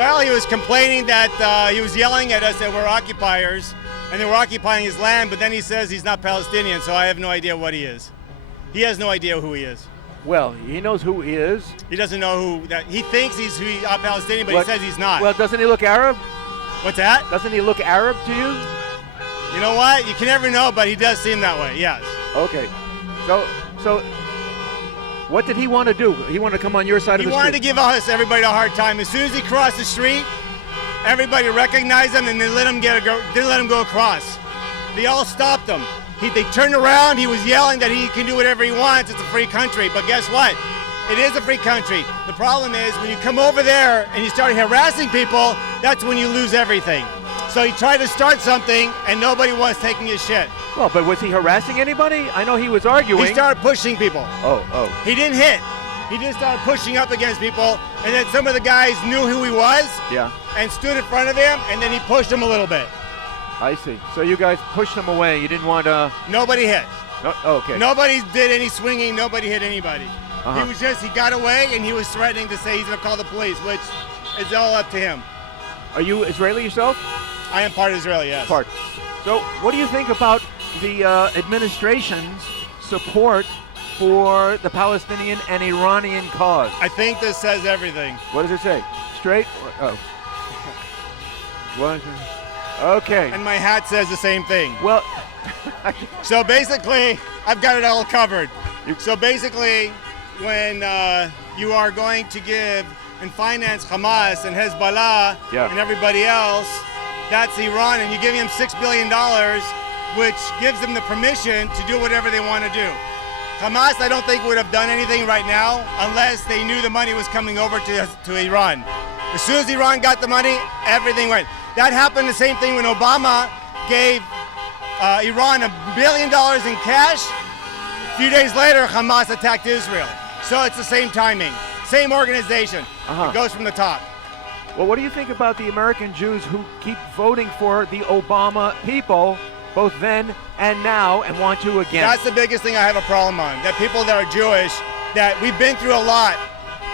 Well, he was complaining that he was yelling at us that we're occupiers and they were occupying his land, but then he says he's not Palestinian, so I have no idea what he is. He has no idea who he is. Well, he knows who he is. He doesn't know who that. He thinks he's Palestinian, but he says he's not. Well, doesn't he look Arab? What's that? Doesn't he look Arab to you? You know what? You can never know, but he does seem that way. Yes. Okay. So, what did he want to do? He wanted to come on your side of the street. He wanted to give everybody a hard time. As soon as he crossed the street, everybody recognized him and they let him didn't let him go across. They all stopped him. They turned around. He was yelling that he can do whatever he wants. It's a free country. But guess what? It is a free country. The problem is when you come over there and you start harassing people, that's when you lose everything. So he tried to start something and nobody was taking his shit. Well, but was he harassing anybody? I know he was arguing. He started pushing people. Oh. He didn't hit. He just started pushing up against people, and then some of the guys knew who he was. Yeah. And stood in front of him, and then he pushed him a little bit. I see. So you guys pushed him away. You didn't want to... Nobody hit. No, okay. Nobody did any swinging. Nobody hit anybody. Uh-huh. He got away, and he was threatening to say he's going to call the police, which is all up to him. Are you Israeli yourself? I am part of Israel, yes. Part. So what do you think about the administration's support for the Palestinian and Iranian cause? I think this says everything. What does it say? Straight? Oh. What? Okay. And my hat says the same thing. Well, so basically, I've got it all covered. So basically, when you are going to give and finance Hamas and Hezbollah and everybody else, that's Iran, and you give them $6 billion, which gives them the permission to do whatever they want to do. Hamas, I don't think would have done anything right now unless they knew the money was coming over to Iran. As soon as Iran got the money, everything went. That happened the same thing when Obama gave Iran $1 billion in cash. A few days later, Hamas attacked Israel. So it's the same timing, same organization. It goes from the top. Well, what do you think about the American Jews who keep voting for the Obama people, both then and now, and want to again? That's the biggest thing I have a problem on, that people that are Jewish, that we've been through a lot.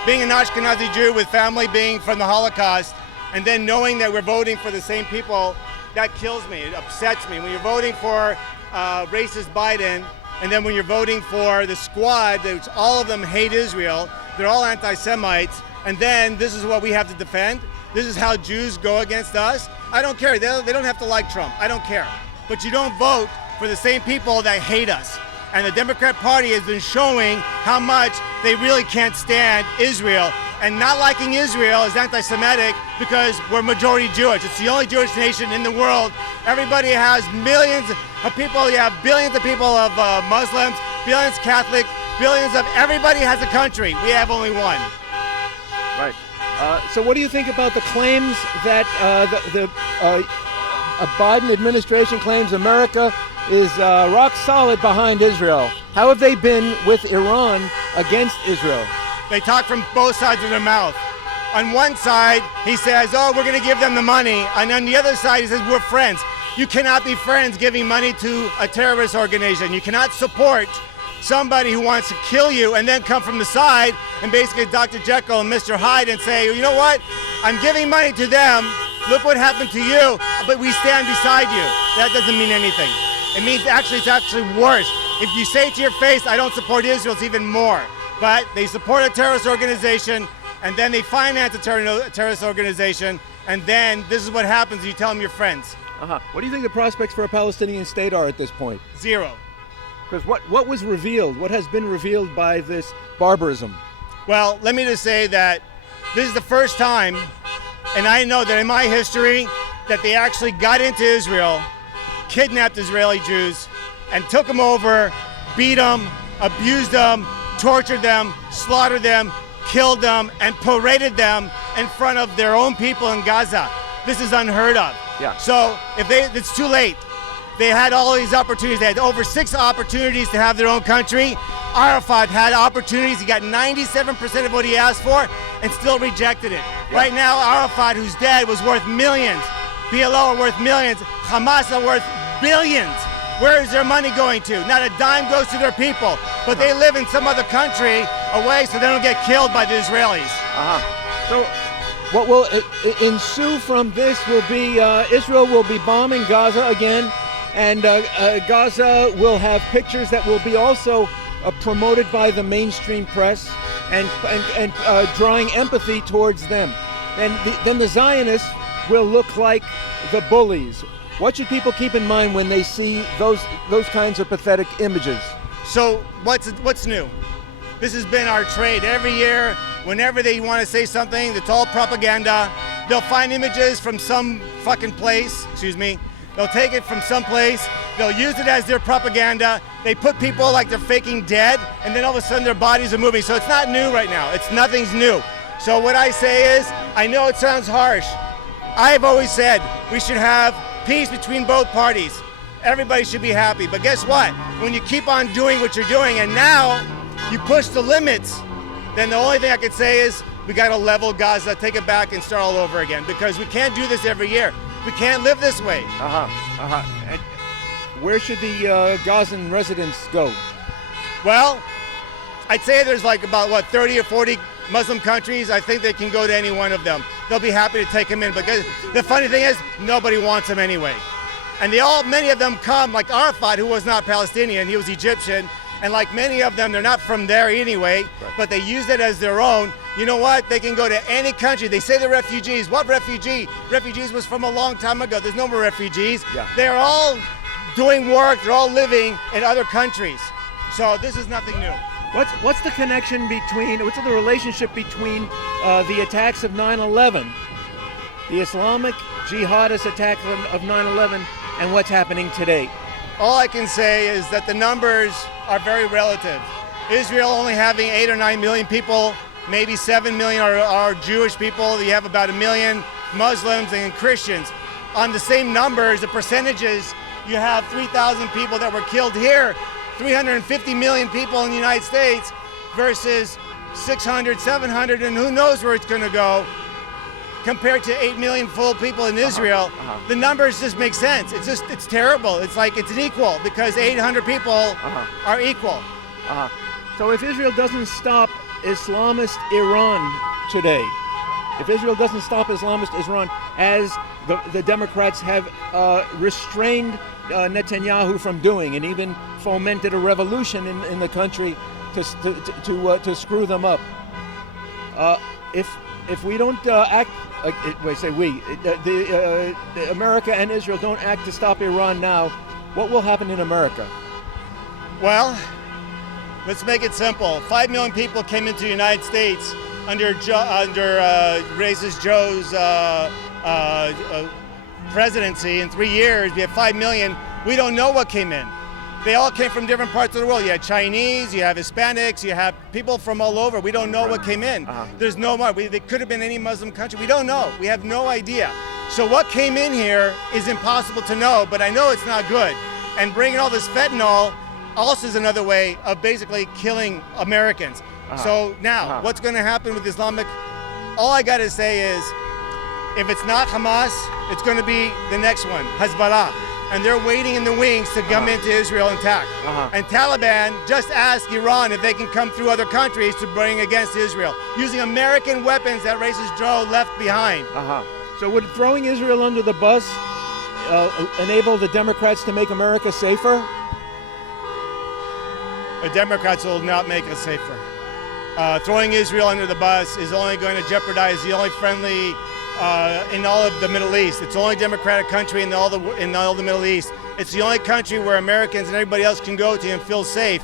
Being an Ashkenazi Jew with family being from the Holocaust, and then knowing that we're voting for the same people, that kills me, it upsets me. When you're voting for racist Biden, and then when you're voting for the squad, which all of them hate Israel, they're all anti-Semites, and then this is what we have to defend? This is how Jews go against us? I don't care. They don't have to like Trump. I don't care. But you don't vote for the same people that hate us. And the Democrat Party has been showing how much they really can't stand Israel. And not liking Israel is anti-Semitic because we're majority Jewish. It's the only Jewish nation in the world. Everybody has millions of people. You have billions of people of Muslims, billions Catholic, billions of everybody has a country. We have only one. Right. So what do you think about the claims that the Biden administration claims America is rock solid behind Israel? How have they been with Iran against Israel? They talk from both sides of their mouth. On one side, he says, oh, we're going to give them the money. And on the other side, he says, we're friends. You cannot be friends giving money to a terrorist organization. You cannot support somebody who wants to kill you and then come from the side and basically Dr. Jekyll and Mr. Hyde and say, you know what? I'm giving money to them. Look what happened to you, but we stand beside you. That doesn't mean anything. It means it's actually worse. If you say to your face, I don't support Israel, it's even more. But they support a terrorist organization, and then they finance a terrorist organization, and then this is what happens. You tell them you're friends. What do you think the prospects for a Palestinian state are at this point? Zero. Because what was revealed, what has been revealed by this barbarism? Well, let me just say that this is the first time, and I know that in my history, that they actually got into Israel, kidnapped Israeli Jews, and took them over, beat them, abused them, tortured them, slaughtered them, killed them, and paraded them in front of their own people in Gaza. This is unheard of. Yeah. So it's too late. They had all these opportunities. They had over 6 opportunities to have their own country. Arafat had opportunities. He got 97% of what he asked for and still rejected it. Yeah. Right now, Arafat, who's dead, was worth millions. PLO are worth millions. Hamas are worth billions. Where is their money going to? Not a dime goes to their people, but they live in some other country away so they don't get killed by the Israelis. So What will ensue from this will be Israel will be bombing Gaza again, and Gaza will have pictures that will be also promoted by the mainstream press and drawing empathy towards them. And then the Zionists will look like the bullies. What should people keep in mind when they see those kinds of pathetic images? So what's new? This has been our trade every year. Whenever they want to say something that's all propaganda, they'll find images from some fucking place, they'll take it from some place, they'll use it as their propaganda, they put people like they're faking dead, and then all of a sudden their bodies are moving. So it's not new right now, nothing's new. So what I say is, I know it sounds harsh, I've always said we should have peace between both parties. Everybody should be happy, but guess what? When you keep on doing what you're doing, and now you push the limits, then the only thing I could say is we got to level Gaza, take it back, and start all over again, because we can't do this every year. We can't live this way. And where should the Gazan residents go? Well, I'd say there's like about 30 or 40 Muslim countries. I think they can go to any one of them. They'll be happy to take them in, because the funny thing is nobody wants them anyway. And many of them come, like Arafat, who was not Palestinian, he was Egyptian. And like many of them, they're not from there anyway, but they use it as their own. You know what? They can go to any country. They say they're refugees. What refugee? Refugees was from a long time ago. There's no more refugees. Yeah. They're all doing work. They're all living in other countries. So this is nothing new. What's the connection between, what's the relationship between the attacks of 9/11, the Islamic jihadist attacks of 9/11, and what's happening today? All I can say is that the numbers are very relative. Israel only having 8 or 9 million people, maybe 7 million are Jewish people. You have about 1 million Muslims and Christians. On the same numbers, the percentages, you have 3,000 people that were killed here, 350 million people in the United States versus 600, 700, and who knows where it's going to go. Compared to 8 million full people in Israel, the numbers just make sense. It's terrible. It's like it's an equal, because 800 people are equal. So if Israel doesn't stop Islamist Iran today, if Israel doesn't stop Islamist Iran, as the Democrats have restrained Netanyahu from doing, and even fomented a revolution in the country to screw them up, if we don't act, America and Israel don't act to stop Iran now, what will happen in America? Well, let's make it simple. 5 million people came into the United States under racist Joe's presidency. In 3 years, we have 5 million. We don't know what came in. They all came from different parts of the world. You had Chinese, you have Hispanics, you have people from all over. We don't know what came in. There's no more. They could have been any Muslim country. We don't know. We have no idea. So what came in here is impossible to know, but I know it's not good. And bringing all this fentanyl also is another way of basically killing Americans. So now, what's going to happen with Islamic? All I got to say is, if it's not Hamas, it's going to be the next one, Hezbollah. And they're waiting in the wings to come into Israel and attack. And Taliban just asked Iran if they can come through other countries to bring against Israel, using American weapons that racist Joe left behind. So would throwing Israel under the bus enable the Democrats to make America safer? The Democrats will not make us safer. Throwing Israel under the bus is only going to jeopardize the only friendly in all of the Middle East. It's the only democratic country in all the Middle East. It's the only country where Americans and everybody else can go to and feel safe.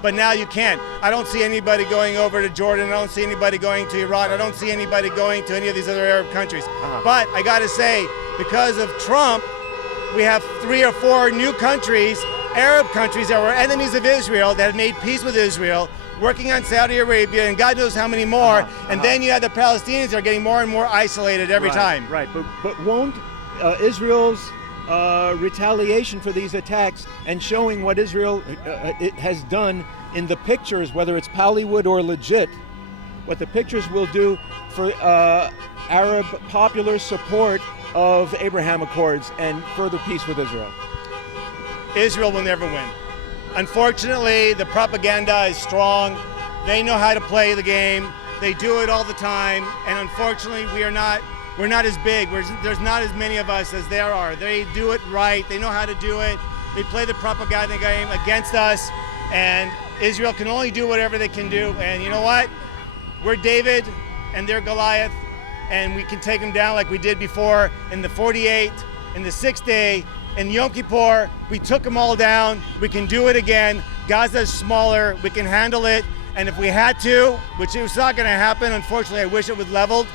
But now you can't. I don't see anybody going over to Jordan. I don't see anybody going to Iran. I don't see anybody going to any of these other Arab countries. But I got to say, because of Trump, we have 3 or 4 new countries, Arab countries that were enemies of Israel, that have made peace with Israel, working on Saudi Arabia, and God knows how many more. And then you have the Palestinians that are getting more and more isolated every time. Right, but won't Israel's retaliation for these attacks and showing what Israel it has done in the pictures, whether it's Hollywood or legit, what the pictures will do for Arab popular support of Abraham Accords and further peace with Israel? Israel will never win. Unfortunately, the propaganda is strong. They know how to play the game. They do it all the time, and unfortunately, we're not as big. There's not as many of us as there are. They do it right. They know how to do it. They play the propaganda game against us, and Israel can only do whatever they can do. And you know what? We're David, and they're Goliath, and we can take them down like we did before in the 48, in the 6th day, in Yom Kippur. We took them all down. We can do it again. Gaza is smaller. We can handle it. And if we had to, which is not going to happen, unfortunately, I wish it was leveled.